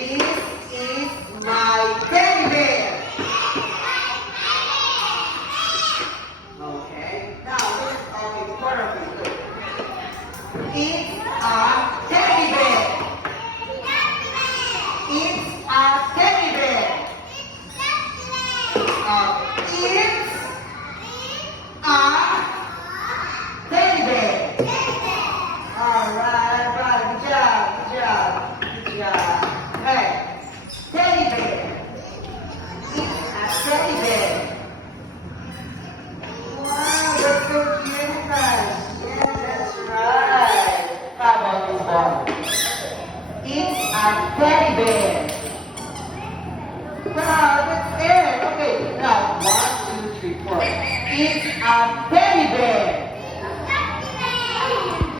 This is my teddy bear. Okay. Now, okay, before of you, look. It's a teddy bear. It's a teddy bear. It's a teddy bear. Alright, right. Good job, good job, good job. Hey, teddy bear. It's a teddy bear. Wow, that's so cute, guys. Yeah, that's right. How about this one? It's a teddy bear. Wow, that's it. Okay, now 1, 2, 3, 4. It's a teddy bear.